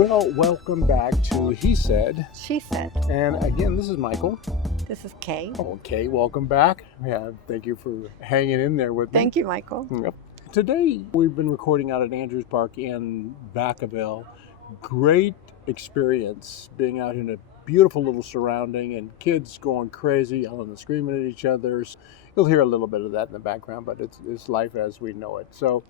Well, welcome back to He Said. She said. And again, this is Michael. This is Kay. Okay, welcome back. Yeah, thank you for hanging in there with me. Thank you, Michael. Yep. Today, we've been recording out at Andrews Park in Vacaville. Great experience being out in a beautiful little surrounding and kids going crazy, yelling and screaming at each other. You'll hear a little bit of that in the background, but it's life as we know it. So,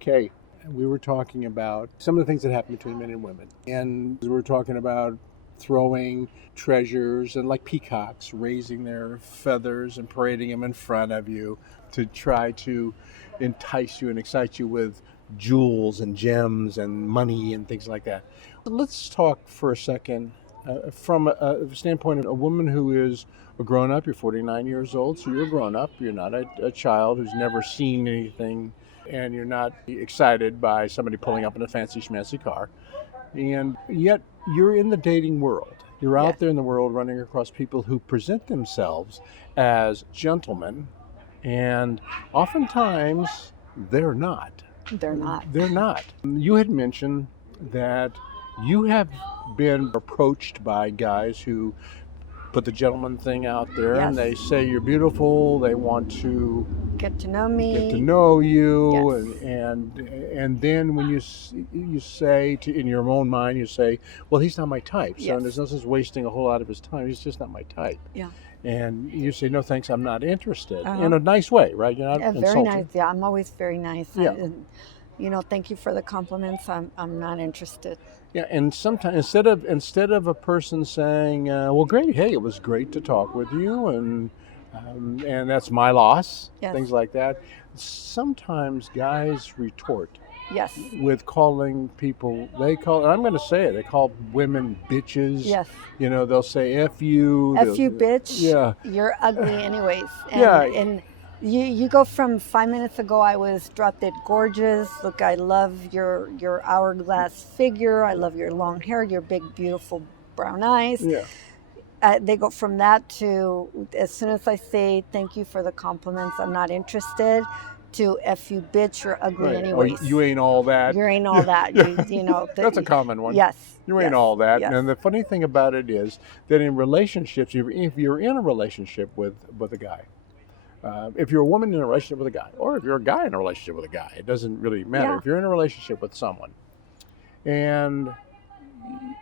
Kay, we were talking about some of the things that happen between men and women. And we were talking about throwing treasures and like peacocks, raising their feathers and parading them in front of you to try to entice you and excite you with jewels and gems and money and things like that. Let's talk for a second from a standpoint of a woman who is a grown-up. You're 49 years old, so you're a grown-up. You're not a child who's never seen anything, and you're not excited by somebody pulling up in a fancy schmancy car. And yet you're in the dating world. You're out there in the world running across people who present themselves as gentlemen, and oftentimes they're not. They're not. They're not. You had mentioned that you have been approached by guys who put the gentleman thing out there, and they say you're beautiful. They want to get to know me, get to know you, and then when you say in your own mind, you say, well, he's not my type. So there's no sense wasting a whole lot of his time. He's just not my type. Yeah. And you say, no, thanks, I'm not interested. In a nice way, right? You're not insulting. Very nice. Yeah, I'm always very nice. Yeah. Thank you for the compliments. I'm not interested. Yeah, and sometimes instead of a person saying, well, great, hey, it was great to talk with you, and that's my loss, things like that. Sometimes guys retort. Yes. With calling people, and I'm going to say it, they call women bitches. Yes. They'll say F you. F you, bitch. Yeah. You're ugly anyways. And you go from 5 minutes ago, I was drop dead gorgeous. Look, I love your hourglass figure. I love your long hair, your big, beautiful brown eyes. Yeah. They go from that to, as soon as I say, thank you for the compliments, I'm not interested, to F you, bitch, you're ugly anyways. Or you ain't all that. You ain't all that. That's a common one. Yes. You ain't all that. Yes. And the funny thing about it is that in relationships, if you're in a relationship with a guy, if you're a woman in a relationship with a guy, or if you're a guy in a relationship with a guy, it doesn't really matter. Yeah. If you're in a relationship with someone, and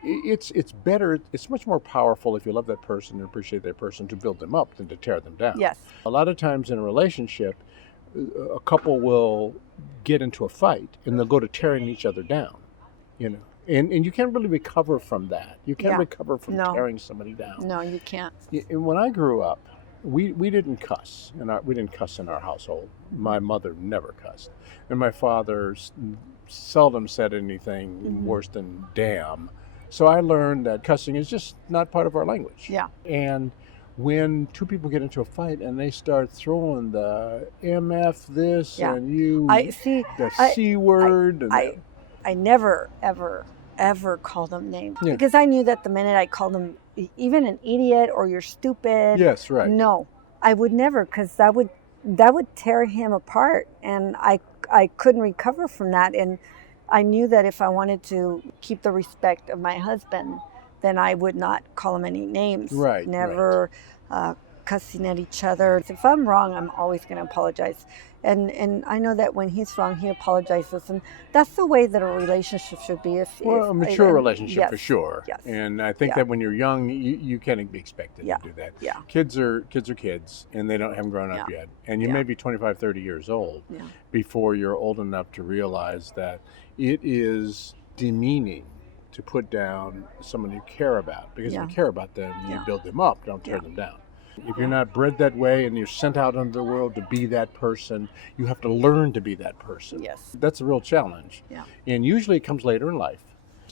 it's better, it's much more powerful if you love that person and appreciate that person to build them up than to tear them down. Yes. A lot of times in a relationship, a couple will get into a fight and they'll go to tearing each other down, and you can't really recover from that. You can't recover from tearing somebody down. No, you can't. And when I grew up, we didn't cuss, we didn't cuss in our household. My mother never cussed, and my father seldom said anything worse than damn. So I learned that cussing is just not part of our language. Yeah. And when two people get into a fight and they start throwing the MF this and the C word. I never, ever called them names because I knew that the minute I called them even an idiot or you're stupid. Yes, right. No, I would never, because that would tear him apart, and I couldn't recover from that. And I knew that if I wanted to keep the respect of my husband, then I would not call him any names. Right. Never cussing at each other. If I'm wrong, I'm always going to apologize. And I know that when he's wrong, he apologizes. And that's the way that a relationship should be. A mature relationship for sure. Yes. And I think that when you're young, you can't be expected to do that. Yeah. Kids are kids, and they haven't grown up yet. And you may be 25, 30 years old before you're old enough to realize that it is demeaning to put down someone you care about. Because if you care about them, you build them up, don't tear them down. If you're not bred that way and you're sent out into the world to be that person, you have to learn to be that person. Yes. That's a real challenge. Yeah. And usually it comes later in life.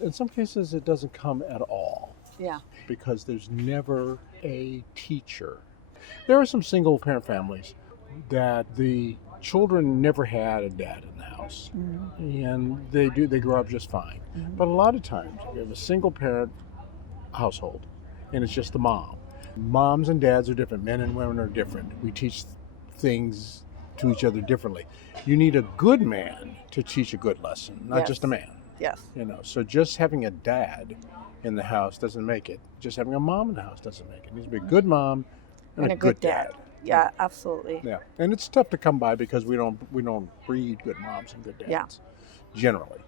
In some cases, it doesn't come at all. Yeah. Because there's never a teacher. There are some single parent families that the children never had a dad in the house. Mm-hmm. And they grow up just fine. Mm-hmm. But a lot of times, if you have a single parent household and it's just the mom, moms and dads are different. Men and women are different. We teach things to each other differently. You need a good man to teach a good lesson, not just a man. Yes. You know, so just having a dad in the house doesn't make it. Just having a mom in the house doesn't make it. It needs to be a good mom and a good dad. Yeah, absolutely. Yeah, and it's tough to come by because we don't breed good moms and good dads. Yeah. Generally,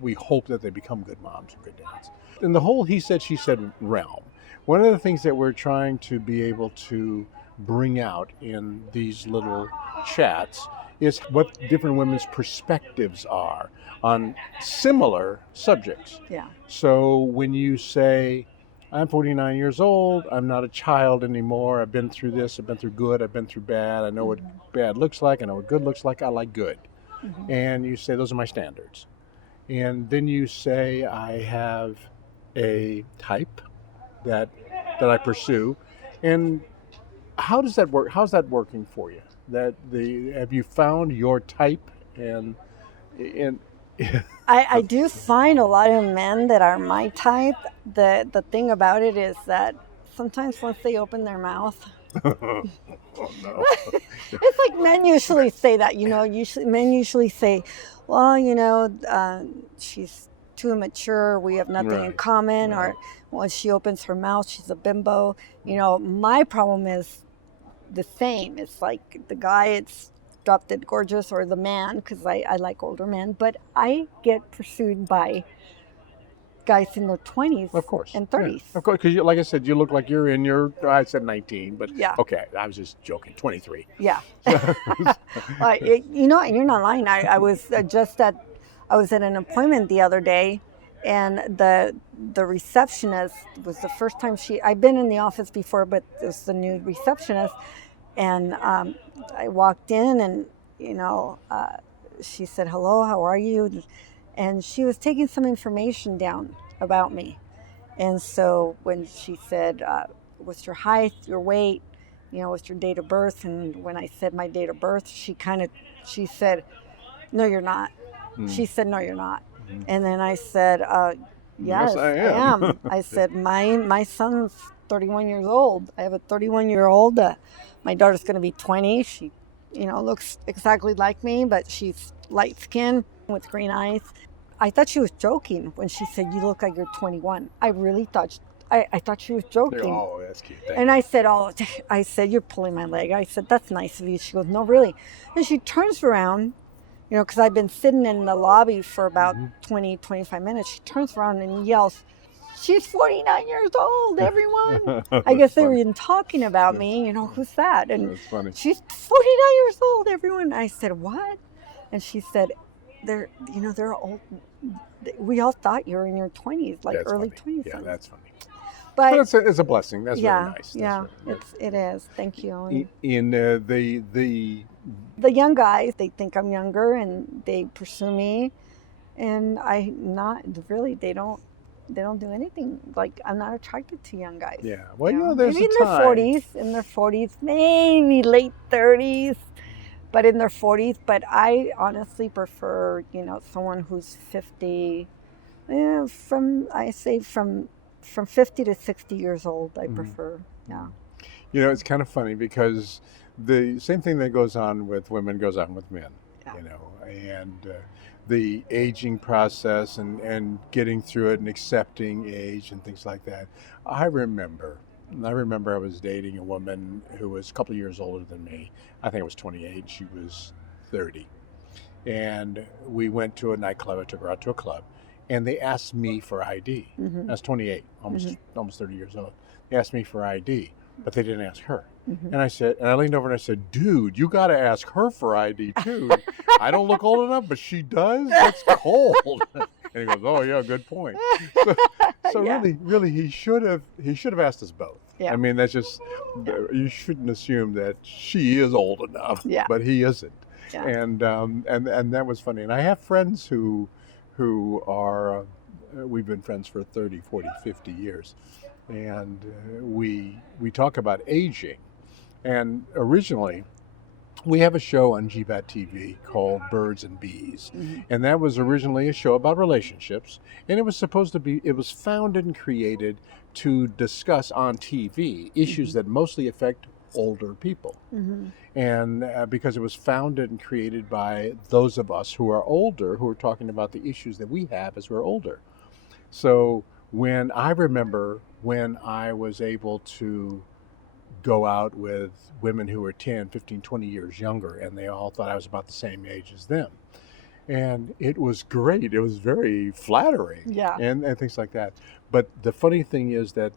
we hope that they become good moms and good dads. In the whole he said she said realm, one of the things that we're trying to be able to bring out in these little chats is what different women's perspectives are on similar subjects. Yeah. So when you say, I'm 49 years old, I'm not a child anymore, I've been through this, I've been through good, I've been through bad, I know what bad looks like, I know what good looks like, I like good. And you say, those are my standards. And then you say, I have a type that I pursue. And how does that work? How's that working for you? Have you found your type? And I do find a lot of men that are my type. The thing about it is that sometimes once they open their mouth, oh no. it's like men usually say that, men usually say, well, she's too immature, we have nothing in common, or once she opens her mouth, she's a bimbo. My problem is the same. It's like the guy, it's drop dead gorgeous, or the man, because I like older men, but I get pursued by guys in their 20s, of course, and 30s. Yeah. Of course, because like I said, you look like you're in your, I said 19, but yeah. Okay, I was just joking, 23. Yeah. And you're not lying. I was at an appointment the other day, and the receptionist was the first time I've been in the office before, but it was the new receptionist, and I walked in, and she said, hello, how are you? And she was taking some information down about me. And so when she said, what's your height, your weight, what's your date of birth? And when I said my date of birth, she said, no, you're not. She said, no, you're not. And then I said, yes, I am. I said, my son's 31 years old. I have a 31-year-old. My daughter's going to be 20. She, looks exactly like me, but she's light skinned with green eyes. I thought she was joking when she said, you look like you're 21. I really thought, I thought she was joking. Oh, that's cute. And I said, you're pulling my leg. I said, that's nice of you. She goes, no, really. And she turns around, because I've been sitting in the lobby for about 20, 25 minutes. She turns around and yells, she's 49 years old, everyone. I guess they were even talking about me, who's that? And that's funny. She's 49 years old, everyone. I said, what? And she said, they're old. We all thought you were in your 20s, like that's early funny. 20s. Yeah, that's funny. But it's a blessing. That's really nice. It is. Thank you. In the young guys, they think I'm younger and they pursue me, and I not really. They don't do anything. Like, I'm not attracted to young guys. Yeah. Well, there's maybe a time. in their 40s, maybe late 30s. But in their 40s, but I honestly prefer, someone who's 50, from 50 to 60 years old, I prefer, yeah. It's kind of funny because the same thing that goes on with women goes on with men, and the aging process and getting through it and accepting age and things like that. I remember I was dating a woman who was a couple of years older than me. I think I was 28, she was 30. And we went to a nightclub. I took her out to a club, and they asked me for ID. I was 28, almost 30 years old. They asked me for ID, but they didn't ask her. And I leaned over and I said, dude, you got to ask her for ID too. I don't look old enough, but she does. That's cold. And he goes, oh yeah, good point. So really, he should have asked us both. Yeah. I mean, that's just, you shouldn't assume that she is old enough, but he isn't. Yeah. And that was funny. And I have friends who are, we've been friends for 30, 40, 50 years. And we talk about aging. And originally, we have a show on GBAT TV called Birds and Bees. And that was originally a show about relationships. And it was founded and created to discuss on TV issues that mostly affect older people. Mm-hmm. And because it was founded and created by those of us who are older, who are talking about the issues that we have as we're older. So when I remember when I was able to go out with women who were 10, 15, 20 years younger, and they all thought I was about the same age as them. And it was great. It was very flattering, Yeah. and things like that. But the funny thing is that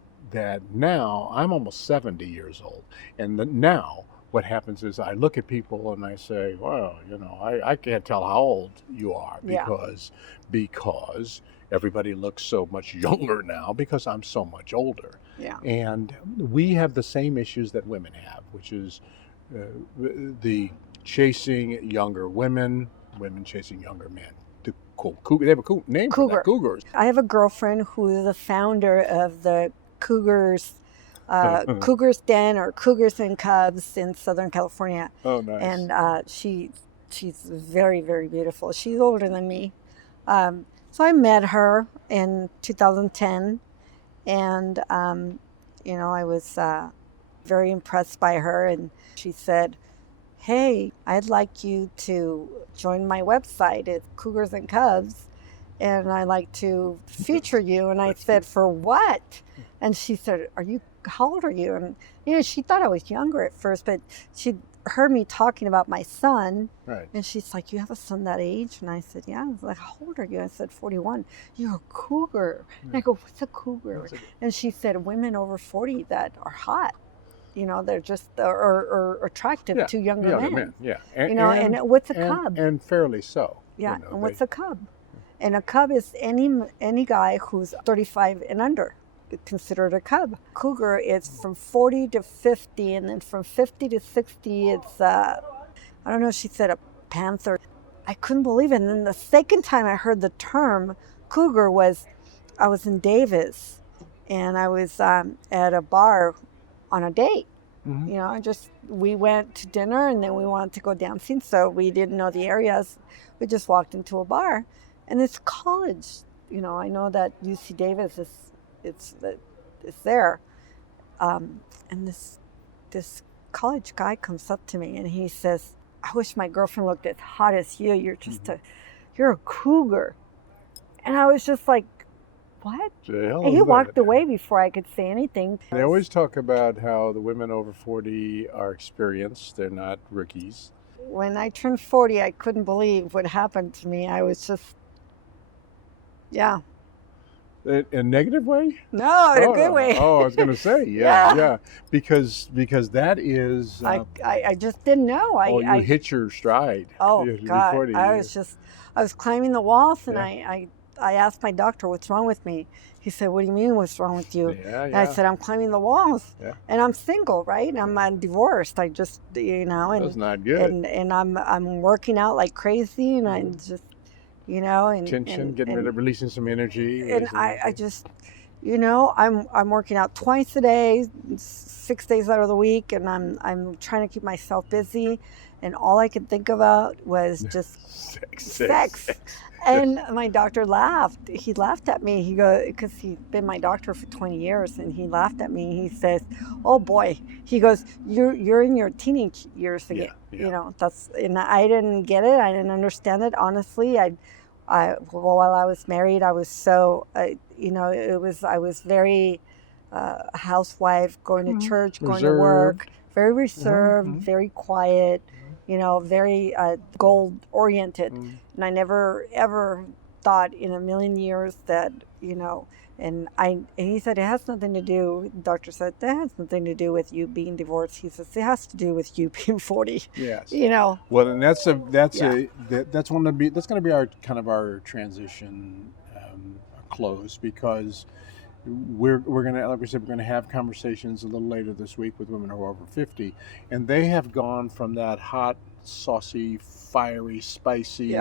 now I'm almost 70 years old, and now what happens is I look at people and I say, well, I can't tell how old you are Yeah. because everybody looks so much younger now because I'm so much older. Yeah. And we have the same issues that women have, which is the chasing younger women chasing younger men. They have a cool name for that, cougars. I have a girlfriend who is the founder of the Cougars Den or Cougars and Cubs in Southern California. Oh, nice. And she's very, very beautiful. She's older than me. So I met her in 2010, and I was very impressed by her, and she said, hey, I'd like you to join my website. It's Cougars and Cubs, and I'd like to feature you. And I said, for what? And she said, how old are you? And, she thought I was younger at first, but she heard me talking about my son. Right. And she's like, you have a son that age? And I said, yeah. I was like, how old are you? I said, 41. You're a cougar. And I go, what's a cougar? And she said, women over 40 that are hot. They're just or attractive to younger men. Yeah. And what's a cub? And fairly so. Yeah. And what's a cub? And a cub is any guy who's 35 and under, considered a cub. Cougar is from 40 to 50, and then from 50 to 60, it's I don't know. She said a panther. I couldn't believe it. And then the second time I heard the term cougar I was in Davis, and I was at a bar on a date. Mm-hmm. We went to dinner, and then we wanted to go dancing, so we didn't know the areas. We just walked into a bar, and it's college. I know that UC Davis it's there, and this college guy comes up to me, and he says, I wish my girlfriend looked as hot as you. You're just you're a cougar. And I was just like, what? And he walked away before I could say anything. They always talk about how the women over 40 are experienced. They're not rookies. When I turned 40, I couldn't believe what happened to me. I was just, yeah. In a negative way? No, in a good way. Oh, I was going to say, yeah. Because that is... I just didn't know. You hit your stride. Oh, God. I was climbing the walls, and I asked my doctor, what's wrong with me? He said, what do you mean, what's wrong with you? And I said, I'm climbing the walls. Yeah. And I'm single, right? I'm divorced. I just, and that's not good. And I'm working out like crazy, and I just, and tension, releasing some energy. And I just, I'm working out twice a day, 6 days out of the week, and I'm trying to keep myself busy, and all I could think about was just sex. And my doctor laughed. He laughed at me. He goes, because he's been my doctor for 20 years, and he laughed at me. He says, "Oh boy," he goes, "You're in your teenage years again." Yeah. And I didn't get it. I didn't understand it. Honestly, while I was married, I was so, I was very housewife, going to church, going to work, very reserved, very quiet. Very goal-oriented. And I never, ever thought in a million years that, and he said, it has nothing to do, the doctor said, that has nothing to do with you being divorced. He says, it has to do with you being 40. Yes. Well, and that's going to be our kind of our transition close, because we're going to, like we said, we're going to have conversations a little later this week with women who are over 50, and they have gone from that hot, saucy, fiery, spicy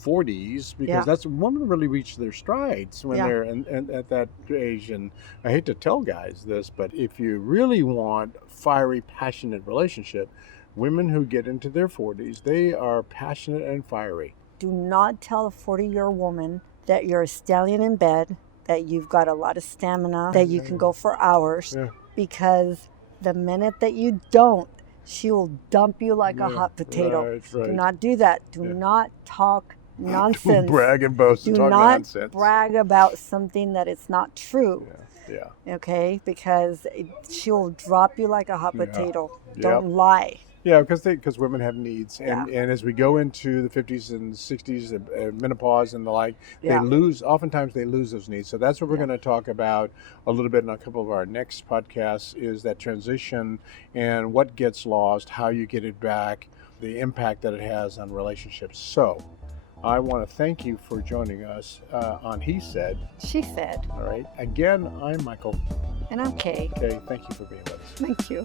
40s, because that's women really reach their strides when they're and at that age. And I hate to tell guys this, but if you really want fiery, passionate relationship, women who get into their 40s, they are passionate and fiery. Do not tell a 40-year woman that you're a stallion in bed, that you've got a lot of stamina, that you can go for hours, because The minute that you don't, she will dump you like a Yeah, hot potato. right. Do not do that. Do Yeah. not talk nonsense. Brag and boast and Do talk not nonsense. brag about something that is not true. Yeah. Okay, because she'll drop you like a hot Yeah. Potato. Yep. Don't lie. Yeah, because women have needs, and Yeah. and as we go into the 50s and 60s, menopause and the like, Yeah. oftentimes they lose those needs. So that's what we're Yeah. going to talk about a little bit in a couple of our next podcasts, is that transition and what gets lost, how you get it back, the impact that it has on relationships. So I want to thank you for joining us on He Said. She said. All right. Again, I'm Michael. And I'm Kay. Okay, thank you for being with us. Thank you.